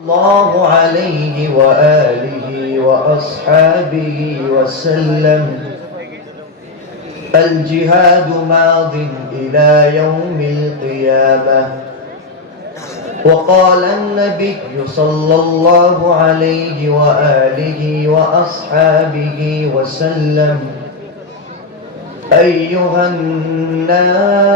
الله عليه وآله وأصحابه وسلم. الجهاد ماض إلى يوم القيامة. وقال النبي صلى الله عليه وآله وأصحابه وسلم: أيها الناس،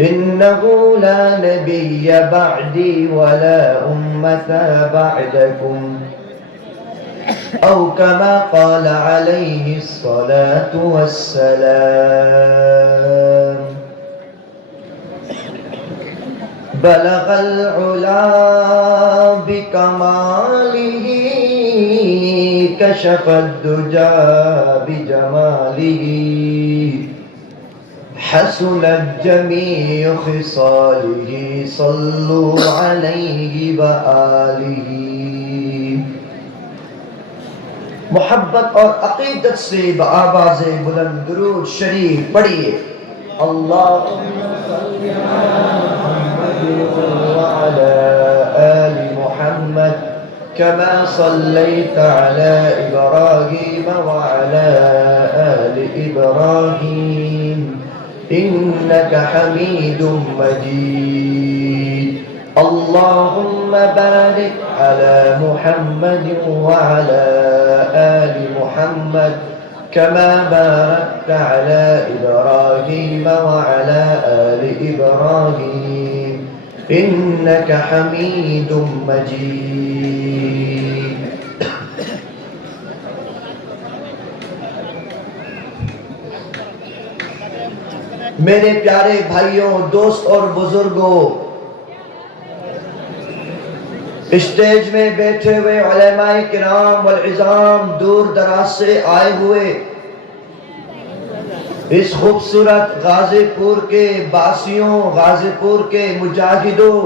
إنه لا نبي بعدي ولا أمة بعدكم، أو كما قال عليه الصلاة والسلام. بلغ العلا بكماله، كشف الدجى بجماله، حسنت جميع خصاله، صلوا عليه وآلہ. محبت اور عقیدت سے بآواز بلند درود شریف پڑھیے: اللہم صلی علی محمد وعلی آل محمد كما صليت على إبراهيم وعلى آل إبراهيم إنك حميد مجيد. اللهم بارك على محمد وعلى آل محمد كما باركت على إبراهيم وعلى آل إبراهيم إنك حميد مجيد. میرے پیارے بھائیوں، دوست اور بزرگوں، اسٹیج میں بیٹھے ہوئے علماء کرام والعظام، دور دراز سے آئے ہوئے اس خوبصورت غازی پور کے باسیوں، غازی پور کے مجاہدوں،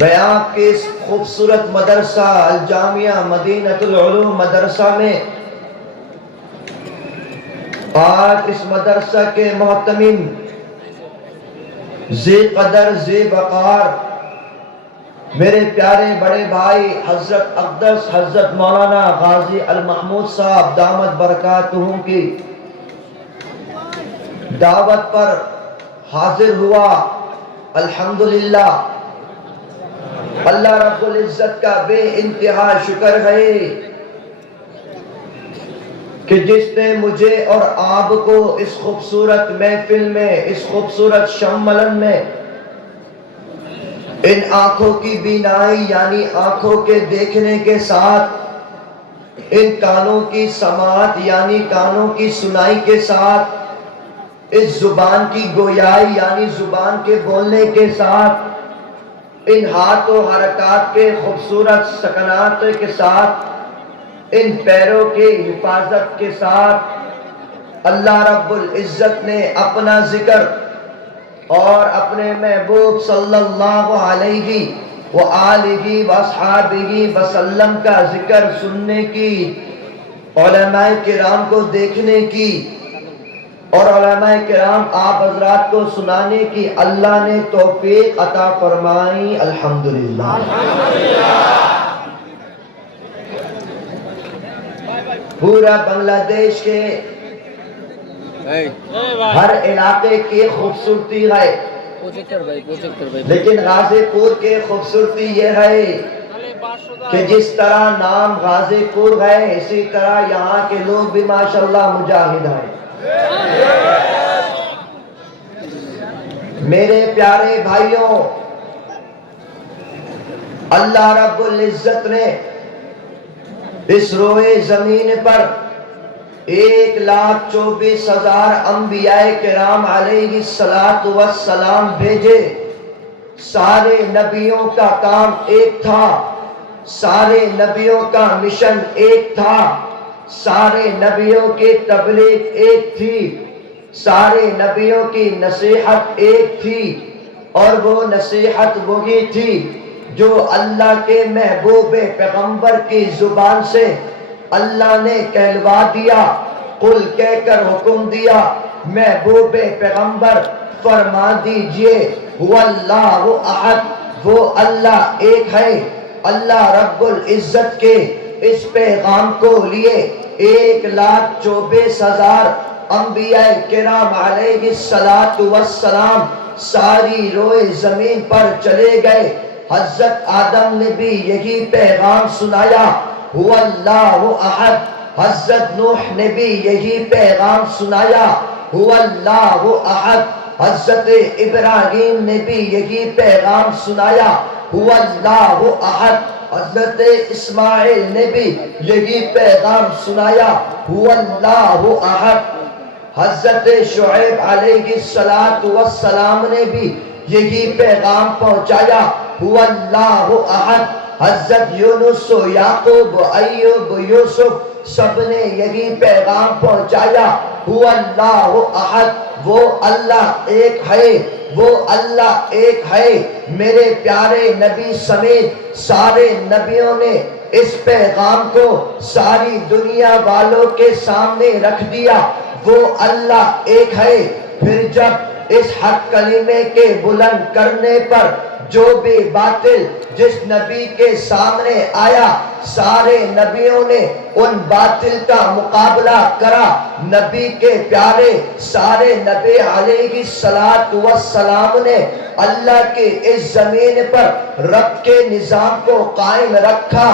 بیاب کے اس خوبصورت مدرسہ الجامعہ مدینۃ العلوم مدرسہ میں آج اس مدرسہ کے محتمم، ذی قدر ذی وقار میرے پیارے بڑے بھائی حضرت اقدس حضرت مولانا غازی المحمود صاحب دامت برکاتہم کی دعوت پر حاضر ہوا. الحمدللہ، اللہ رب العزت کا بے انتہا شکر ہے کہ جس نے مجھے اور آپ کو اس خوبصورت محفل میں، اس خوبصورت شملن میں، ان آنکھوں کی بینائی یعنی آنکھوں کے دیکھنے کے ساتھ، ان کانوں کی سماعت یعنی کانوں کی سنائی کے ساتھ، اس زبان کی گویائی یعنی زبان کے بولنے کے ساتھ، ان ہاتھ و حرکات کے خوبصورت سکنات کے ساتھ، ان پیروں کی حفاظت کے ساتھ اللہ رب العزت نے اپنا ذکر اور اپنے محبوب صلی اللہ علیہ وآلہ وصحابہ وسلم کا ذکر سننے کی، علماء کرام کو دیکھنے کی اور علماء کرام آپ حضرات کو سنانے کی اللہ نے توفیق عطا فرمائی. الحمدللہ. پورا بنگلہ دیش کے ہر علاقے کی خوبصورتی ہے، لیکن غازی پور کی خوبصورتی یہ ہے کہ جس طرح نام غازی پور ہے، اسی طرح یہاں کے لوگ بھی ماشاءاللہ مجاہد ہیں. میرے پیارے بھائیوں، اللہ رب العزت نے اس روئے زمین پر 1,24,000 انبیاء کرام علیہ السلام بھیجے. سارے نبیوں کا کام ایک تھا، سارے نبیوں کا مشن ایک تھا، سارے نبیوں کی تبلیغ ایک تھی، سارے نبیوں کی نصیحت ایک تھی، اور وہ نصیحت وہی تھی جو اللہ کے محبوب پیغمبر کی زبان سے اللہ نے کہلوا دیا، قل کہہ کر حکم دیا، محبوب پیغمبر فرما دیجئے هو اللہ احد، وہ اللہ ایک ہے۔ اللہ رب العزت کے اس پیغام کو لیے 1,24,000 انبیاء کرام علیہ السلام ساری روئے زمین پر چلے گئے۔ حضرت آدم نے بھی یہی پیغام سنایا، هو اللہ احد۔ حضرت نوح نے بھی یہی پیغام سنایا، هو اللہ احد۔ حضرت ابراہیم نے بھی یہی پیغام سنایا، هو اللہ احد۔ حضرت اسماعیل نے بھی یہی پیغام سنایا، هو اللہ احد۔ حضرت شعیب علیہ السلام نے بھی یہی پیغام پہنچایا، هو اللہ احد۔ حضرت یونس و یعقوب و ایوب و یوسف سب نے یہی پیغام پہنچایا، هو اللہ احد۔ وہ اللہ ایک ہے، وہ اللہ ایک ہے۔ میرے پیارے نبی سمیت سارے نبیوں نے اس پیغام کو ساری دنیا والوں کے سامنے رکھ دیا، وہ اللہ ایک ہے۔ پھر جب اس حق کلمے کے بلند کرنے پر جو بھی باطل جس نبی کے سامنے آیا، سارے نبیوں نے ان باطل کا مقابلہ کرا۔ نبی کے پیارے سارے نبی علیہ السلام نے اللہ کے اس زمین پر رب کے نظام کو قائم رکھا۔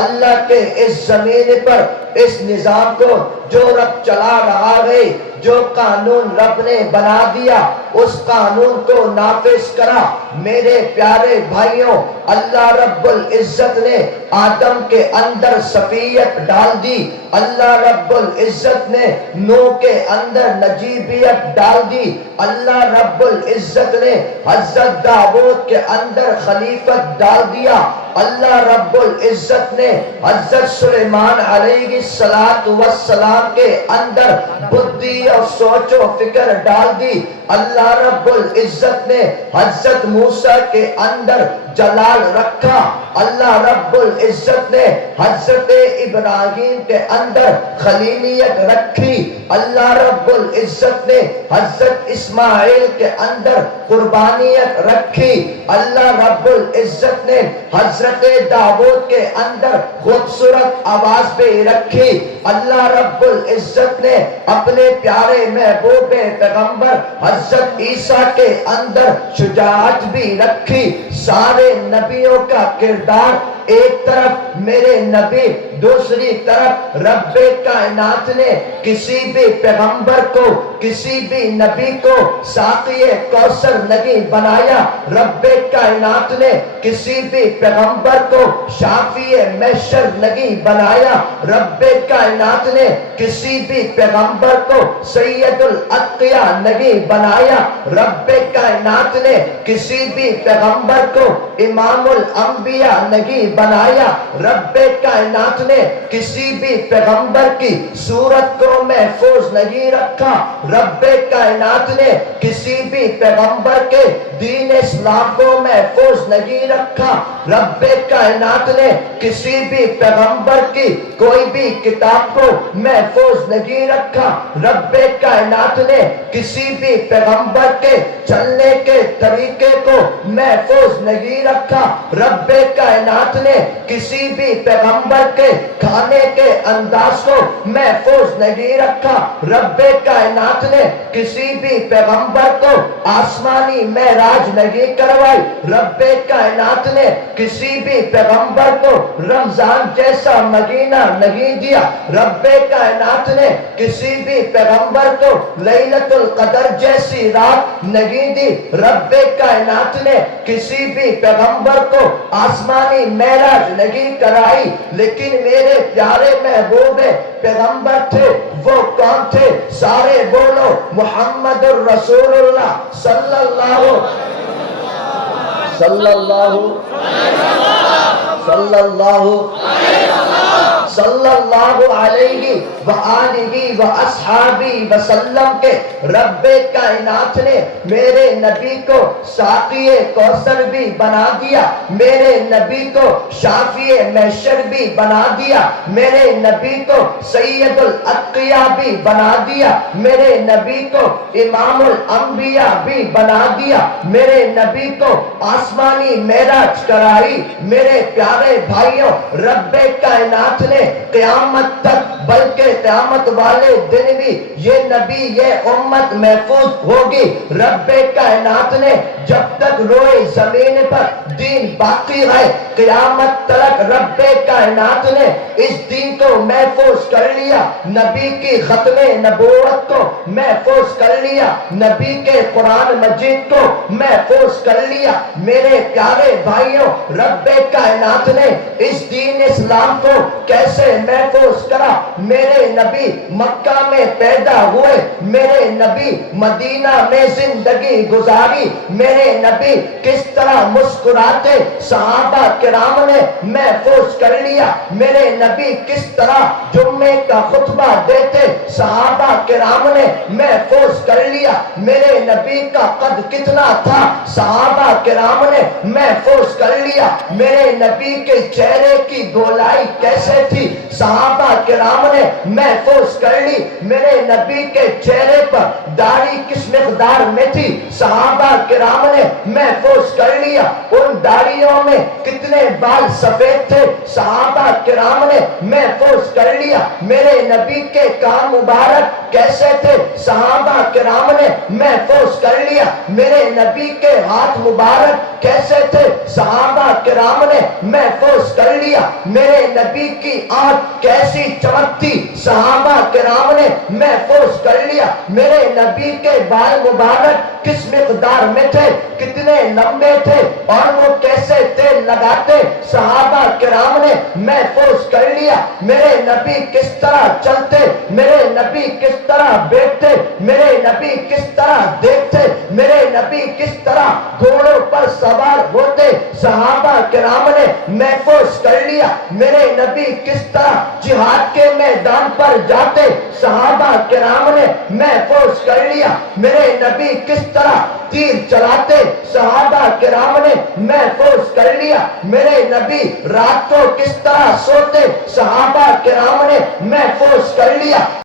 اللہ کے اس زمین پر اس نظام کو جو رب چلا رہا ہے، جو قانون رب نے بنا دیا، اس قانون کو نافذ کرا۔ میرے پیارے بھائیوں، اللہ رب العزت نے آدم کے اندر صفیت ڈال دی، اللہ رب العزت نے نوح کے اندر نجیبیت ڈال دی، اللہ رب العزت نے حضرت داؤد کے اندر خلیفت ڈال دیا، اللہ رب العزت نے حضرت سلیمان علیہ السلام کے اندر بدھی اور سوچ و فکر ڈال دی، اللہ رب العزت نے حضرت موسیٰ کے اندر جلال رکھا، اللہ رب العزت نے حضرت ابراہیم کے اندر خلیلیت رکھی، اللہ رب العزت نے حضرت اسماعیل کے اندر قربانیت رکھی، اللہ رب العزت نے حضرت داؤد کے اندر خوبصورت آواز پہ رکھی، اللہ رب العزت نے اپنے پیارے محبوب پیغمبر حضرت عیسیٰ کے اندر شجاعت بھی رکھی۔ سارے نبیوں کا کردار ایک طرف میرے نبی، دوسری طرف رب کائنات نے کسی بھی پیغمبر کو، کسی بھی نبی کو ساقی کوثر نہیں بنایا، رب کائنات نے کسی بھی پیغمبر کو شافی محشر نہیں بنایا، رب کائنات نے کسی بھی پیغمبر کو سید الاتقیاء نہیں بنایا، رب کائنات نے کسی بھی پیغمبر کو امام الانبیاء نہیں بنایا، رب کائنات نے کسی بھی پیغمبر کی صورت کو محفوظ نہیں رکھا، رب کائنات نے کسی بھی پیغمبر کے دین اسلام کو محفوظ نہیں رکھا، رب کائنات نے کسی بھی پیغمبر کی کوئی بھی کتاب کو محفوظ نہیں رکھا، رب کائنات نے کسی بھی پیغمبر کے چلنے کے طریقے کو محفوظ نہیں رکھا، رب کائنات نے کسی بھی پیغمبر کے کھانے کے انداز کو محفوظ نہیں رکھا، رب کائنات نے کسی بھی پیغمبر کو آسمانی معراج نہیں کروائی، رب کائنات نے کسی بھی پیغمبر کو رمضان جیسا مہینہ نہیں دیا، رب کائنات نے کسی بھی پیغمبر کو لیلۃ القدر جیسی رات نہیں دی، رب کائنات نے کسی بھی پیغمبر کو آسمانی معراج نہیں کرائی، لیکن میرے پیارے محبوب پیغمبر تھے، وہ کون تھے؟ سارے بولو محمد الرسول اللہ صلی اللہ صلی اللہ علیہ وآلہ واصحابہ وسلم کے رب کائنات نے میرے نبی کو ساقی کوثر بھی بنا دیا، میرے نبی کو شافی محشر بھی بنا دیا، میرے نبی کو سید الاتقیاء بھی بنا دیا، میرے نبی کو امام الانبیاء بھی بنا دیا، میرے نبی کو آسمانی معراج کرائی۔ میرے پیارے بھائیوں، رب کائنات نے قیامت تک بلکہ قیامت والے دن بھی یہ نبی یہ امت محفوظ ہوگی۔ رب کائنات نے جب تک روئے زمین پر دین باقی ہے، قیامت تک رب کائنات نے اس دین کو محفوظ کر لیا، نبی کی ختم نبوت کو محفوظ کر لیا، نبی کے قرآن مجید کو محفوظ کر لیا۔ میرے پیارے بھائیوں، رب کائنات نے اس دین اسلام کو کیسے محفوظ کرا؟ میرے نبی مکہ میں پیدا ہوئے، میرے نبی مدینہ میں زندگی گزاری، میرے نبی کس طرح مسکراتے صحابہ کرام نے محفوظ کر لیا، میرے نبی کس طرح جمعے کا خطبہ دیتے صحابہ کرام نے محفوظ کر لیا، میرے نبی کا قد کتنا تھا صحابہ کرام نے محفوظ کر لیا، میرے نبی کے چہرے کی گولائی کیسے تھی صحابہ کرام نے محفوظ کر لی، میرے نبی کے چہرے پر داڑھی کس مقدار میں تھی صحابہ کرام نے محفوظ کر لیا، ان داڑھیوں میں کتنے بال سفید تھے صحابہ کرام نے محفوظ کر لیا، میرے نبی کے کان مبارک کیسے تھے صحابہ کرام نے محفوظ کر لیا، میرے نبی کے ہاتھ مبارک کیسے تھے صحابہ کرام نے محفوظ کر لیا، میرے نبی کی آنکھ کیسی چمکتی صحابہ کرام نے محفوظ کر لیا، میرے نبی کے بال مبارک کس مقدار میں تھے، کتنے لمبے تھے اور وہ کیسے تیل لگاتے صحابہ کرام نے محفوظ کر لیا، میرے نبی کس طرح چلتے، میرے نبی کس طرح بیٹھتے، میرے نبی کس طرح دیکھتے، میرے نبی کس طرح گھوڑوں پر سوار ہوتے صحابہ کرام نے محفوظ کر لیا، میرے نبی کس طرح جہاد کے میدان پر جاتے صحابہ کرام نے محفوظ کر لیا، میرے نبی کس طرح تیر چلاتے صحابہ کرام نے محفوظ کر لیا، میرے نبی رات کو کس طرح سوتے صحابہ کرام نے محفوظ کر لیا۔